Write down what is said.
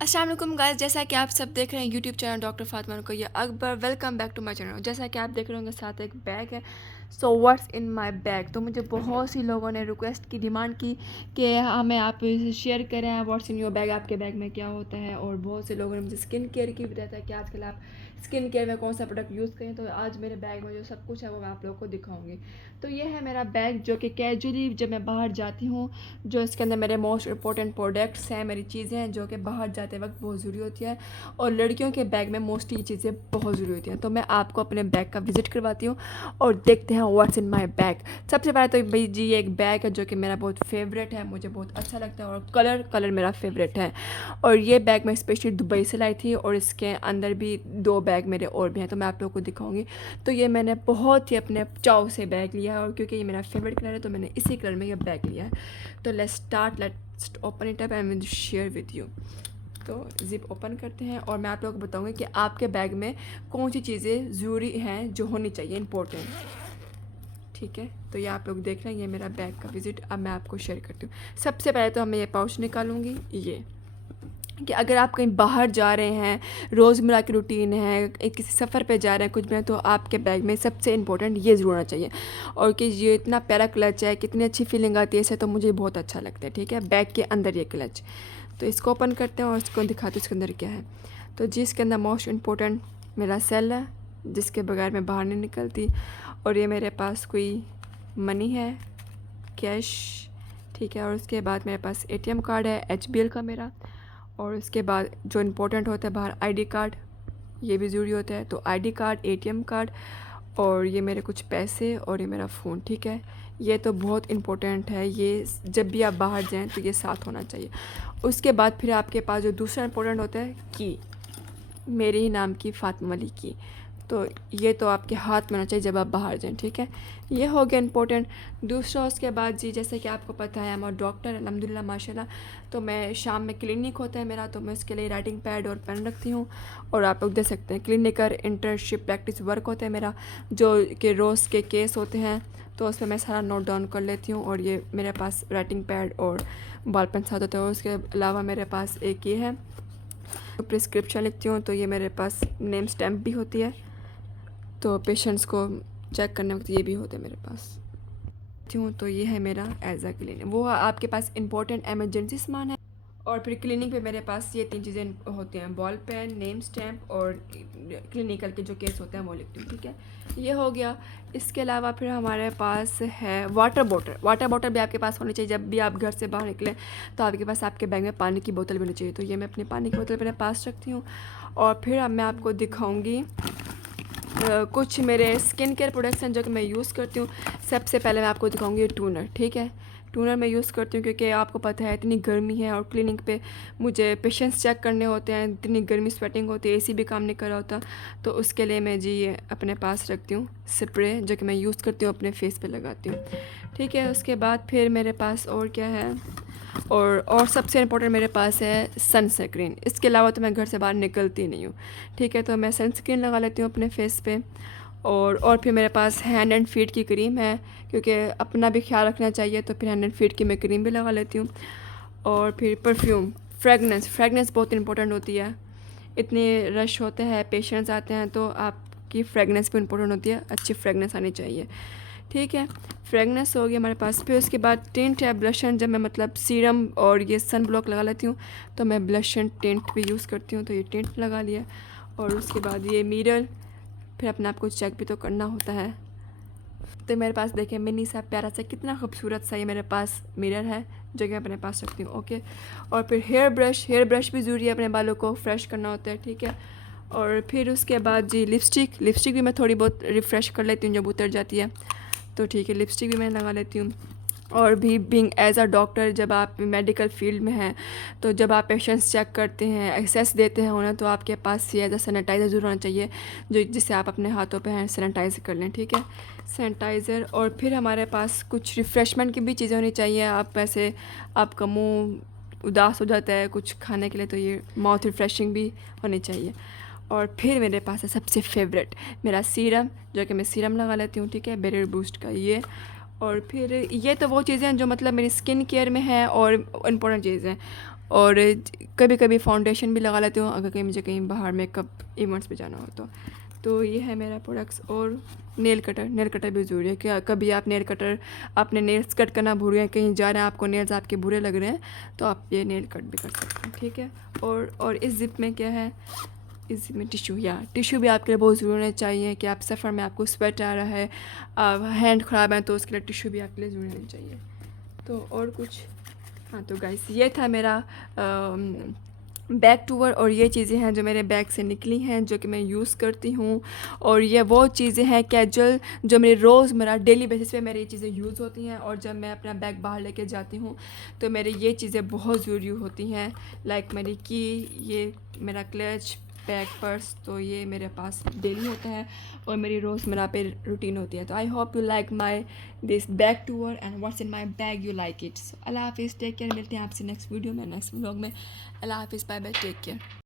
अस्सलाम वालेकुम गाइस, जैसा कि आप सब देख रहे हैं YouTube channel doctor Fatima Rukaiya Akbar. Welcome back to my channel. जैसा कि आप देख रहे होंगे साथ एक बैग है। So what's in my bag. तो मुझे बहुत सी लोगों ने रिक्वेस्ट की, डिमांड की कि हमें आप शेयर करें व्हाट्स इन योर बैग, आपके बैग में क्या होता है। और बहुत से लोगों ने मुझे स्किन केयर की भी बताया था कि आजकल आप स्किन केयर में कौन सा प्रोडक्ट यूज़ करें। तो आज मेरे बैग में जो सब कुछ है वो मैं आप लोगों को दिखाऊंगी। तो ये है मेरा बैग जो कि कैजुअली जब मैं बाहर जाती हूँ, जो इसके अंदर मेरे मोस्ट इंपॉर्टेंट प्रोडक्ट्स हैं, मेरी चीज़ें हैं जो कि बाहर जाते वक्त बहुत ज़रूरी होती है। और लड़कियों के बैग में मोस्टली ये चीज़ें बहुत ज़रूरी होती हैं। तो मैं आपको अपने बैग का विजिट करवाती हूँ और देखते हैं व्हाट्स इन माई बैग। सबसे पहले तो भाई जी, ये एक बैग है जो कि मेरा बहुत फेवरेट है, मुझे बहुत अच्छा लगता है और कलर मेरा फेवरेट है। और ये बैग मैं स्पेशली दुबई से लाई थी और इसके अंदर भी 2 बैग मेरे और भी हैं, तो मैं आप लोगों को दिखाऊंगी। तो ये मैंने बहुत ही अपने चाव से बैग लिया है और क्योंकि ये मेरा फेवरेट कलर है तो मैंने इसी कलर में ये बैग लिया है। तो let's open it up and share with you. तो ज़िप ओपन करते हैं और मैं आप लोगों को बताऊंगी कि आपके बैग में कौन सी चीज़ें ज़रूरी हैं जो होनी चाहिए, इंपॉर्टेंट। ठीक है, तो ये आप लोग देख रहे हैं, ये मेरा बैग का विजिट अब मैं आपको शेयर करती हूँ। सबसे पहले तो मैं ये पाउच निकालूंगी, ये कि अगर आप कहीं बाहर जा रहे हैं, रोज़मर्रा की रूटीन है, किसी सफ़र पे जा रहे हैं, कुछ भी है, तो आपके बैग में सबसे इम्पोर्टेंट ये ज़रूर होना चाहिए। और कि ये इतना प्यारा क्लच है, कितनी अच्छी फीलिंग आती है इसे, तो मुझे बहुत अच्छा लगता है। ठीक है, बैग के अंदर ये क्लच। तो इसको ओपन करते हैं और इसको दिखाते हैं इसके अंदर क्या है। तो जिसके अंदर मोस्ट इम्पोर्टेंट मेरा सेल है, जिसके बगैर मैं बाहर नहीं निकलती। और ये मेरे पास कोई मनी है, कैश। ठीक है, और उसके बाद मेरे पास ATM कार्ड है HBL का मेरा। और उसके बाद जो इम्पोर्टेंट होता है बाहर, ID कार्ड, ये भी ज़रूरी होता है। तो ID कार्ड, ATM कार्ड, और ये मेरे कुछ पैसे और ये मेरा फ़ोन। ठीक है, ये तो बहुत इम्पोर्टेंट है, ये जब भी आप बाहर जाएं तो ये साथ होना चाहिए। उसके बाद फिर आपके पास जो दूसरा इम्पोर्टेंट होता है, की, मेरे ही नाम की फ़ातिमा अली की। तो ये तो आपके हाथ में होना चाहिए जब आप बाहर जाएं। ठीक है, ये हो गया इम्पोर्टेंट। दूसरा उसके बाद जी, जैसे कि आपको पता है, मैं डॉक्टर अल्हम्दुलिल्लाह माशाल्लाह। तो मैं शाम में क्लिनिक होता है मेरा, तो मैं उसके लिए राइटिंग पैड और पेन रखती हूँ। और आप लोग देख सकते हैं, क्लिनिकल इंटर्नशिप प्रैक्टिस वर्क होता है मेरा, जो कि रोज़ के केस होते हैं, तो उसमें मैं सारा नोट डाउन कर लेती हूँ। और ये मेरे पास राइटिंग पैड और बॉल पेन साथ होता है। और उसके अलावा मेरे पास एक ये है, प्रिस्क्रिप्शन लिखती हूँ, तो ये मेरे पास नेम स्टैम्प भी होती है, तो पेशेंट्स को चेक करने वक्त ये भी होते हैं मेरे पास। हूँ तो ये है मेरा एज अ क्लिनिक। वो आपके पास इंपॉर्टेंट एमरजेंसी सामान है। और फिर क्लिनिक पे मेरे पास ये 3 चीज़ें होती हैं, बॉल पेन, नेम स्टैम्प और क्लिनिकल के जो केस होते हैं वो लिखती हूँ। ठीक है, ये हो गया। इसके अलावा फिर हमारे पास है वाटर बॉटल। वाटर बॉटल भी आपके पास होनी चाहिए, जब भी आप घर से बाहर निकलें तो आपके पास आपके बैग में पानी की बोतल भी होनी चाहिए। तो ये मैं अपनी पानी की बोतल मेरे पास रखती हूँ। और फिर अब मैं आपको दिखाऊँगी कुछ मेरे स्किन केयर प्रोडक्ट्स हैं जो कि मैं यूज़ करती हूँ। सबसे पहले मैं आपको दिखाऊंगी टूनर। ठीक है, टूनर मैं यूज़ करती हूँ क्योंकि आपको पता है इतनी गर्मी है और क्लिनिक पे मुझे पेशेंट्स चेक करने होते हैं, इतनी गर्मी स्वेटिंग होती है, AC भी काम नहीं कर रहा होता। तो उसके लिए मैं जी ये अपने पास रखती हूँ स्प्रे, जो कि मैं यूज़ करती हूँ, अपने फेस पे लगाती हूँ। ठीक है, उसके बाद फिर मेरे पास और क्या है, और सबसे इम्पोर्टेंट मेरे पास है सनस्क्रीन। इसके अलावा तो मैं घर से बाहर निकलती नहीं हूँ। ठीक है, तो मैं सनस्क्रीन लगा लेती हूँ अपने फेस पे। और फिर मेरे पास हैंड एंड फीट की क्रीम है, क्योंकि अपना भी ख्याल रखना चाहिए, तो फिर हैंड एंड फीट की मैं क्रीम भी लगा लेती हूँ। और फिर परफ्यूम, फ्रेगनेंस बहुत इंपॉर्टेंट होती है। इतने रश होते हैं, पेशेंट्स आते हैं, तो आपकी फ्रेगनेंस भी इंपॉर्टेंट होती है, अच्छी फ्रेगनेंस आनी चाहिए। ठीक है, फ्रेगनेंस हो गया हमारे पास। फिर उसके बाद टिंट है, ब्लशन। जब मैं मतलब सीरम और ये सन ब्लॉक लगा लेती हूँ तो मैं ब्लशन टिंट भी यूज़ करती हूँ, तो ये टिंट लगा लिया। और उसके बाद ये मिरर, फिर अपने आप को चेक भी तो करना होता है। तो मेरे पास देखिए मिनी सा प्यारा सा, कितना खूबसूरत सा ये मेरे पास मिरर है जो कि मैं अपने पास रखती हूँ। ओके, और फिर हेयर ब्रश भी ज़रूरी है, अपने बालों को फ्रेश करना होता है। ठीक है, और फिर उसके बाद जी लिपस्टिक भी मैं थोड़ी बहुत रिफ़्रेश कर लेती हूँ जब उतर जाती है, तो ठीक है, लिपस्टिक भी मैं लगा लेती हूँ। और भी बीइंग एज अ डॉक्टर, जब आप मेडिकल फील्ड में हैं, तो जब आप पेशेंट्स चेक करते हैं, एक्सेस देते हैं उन्हें, तो आपके पास ये एज अ सैनिटाइज़र ज़रूर होना चाहिए, जो जिससे आप अपने हाथों पे हैंड सैनिटाइज कर लें। ठीक है, सैनिटाइज़र। और फिर हमारे पास कुछ रिफ़्रेशमेंट की भी चीज़ें होनी चाहिए। आप वैसे आपका मुंह उदास हो जाता है कुछ खाने के लिए, तो ये माउथ रिफ़्रेशिंग भी होनी चाहिए। और फिर मेरे पास है सबसे फेवरेट मेरा सीरम, जो कि मैं सीरम लगा लेती हूँ। ठीक है, बैरियर बूस्ट का ये। और फिर ये तो वो चीज़ें हैं जो मतलब मेरी स्किन केयर में है और इम्पोर्टेंट चीज़ें हैं। और कभी कभी फाउंडेशन भी लगा लेती हूँ अगर कहीं मुझे कहीं बाहर मेकअप इवेंट्स पे जाना हो तो ये है मेरा प्रोडक्ट्स। और नेल कटर भी ज़रूरी है कि कभी आप नेल कटर अपने नेल्स कट करना भूल गए, कहीं जा रहे हैं, आपको नेल्स आपके बुरे लग रहे हैं, तो आप ये नेल कट भी कर सकते हैं, ठीक है। और इस जिप में क्या है, इस जिप में टिश्यू भी आपके लिए बहुत ज़रूरी होने चाहिए कि आप सफ़र में आपको स्वेट आ रहा है, हैंड ख़राब है, तो उसके लिए टिश्यू भी आपके लिए ज़रूरी होना चाहिए। तो और कुछ, हाँ तो गाइस ये था मेरा बैग टूर, और ये चीज़ें हैं जो मेरे बैग से निकली हैं जो कि मैं यूज़ करती हूँ। और ये वो चीज़ें हैं कैजुअल जो मेरे रोज़मर्रा डेली बेसिस पे मेरी ये चीज़ें यूज़ होती हैं, और जब मैं अपना बैग बाहर लेके जाती हूँ तो मेरी ये चीज़ें बहुत ज़रूरी होती हैं। लाइक मेरी की, ये मेरा क्लच, बैग, पर्स, तो ये मेरे पास डेली होता है और मेरी रोज़मर्रा पे रूटीन होती है। तो I hope you like my this bag tour and what's in my bag, you like it. So अल्लाह हाफिज़, टेक केयर, मिलते हैं आपसे नेक्स्ट वीडियो में, नेक्स्ट व्लॉग में। अल्लाह हाफिज़, बाय बाय, टेक केयर।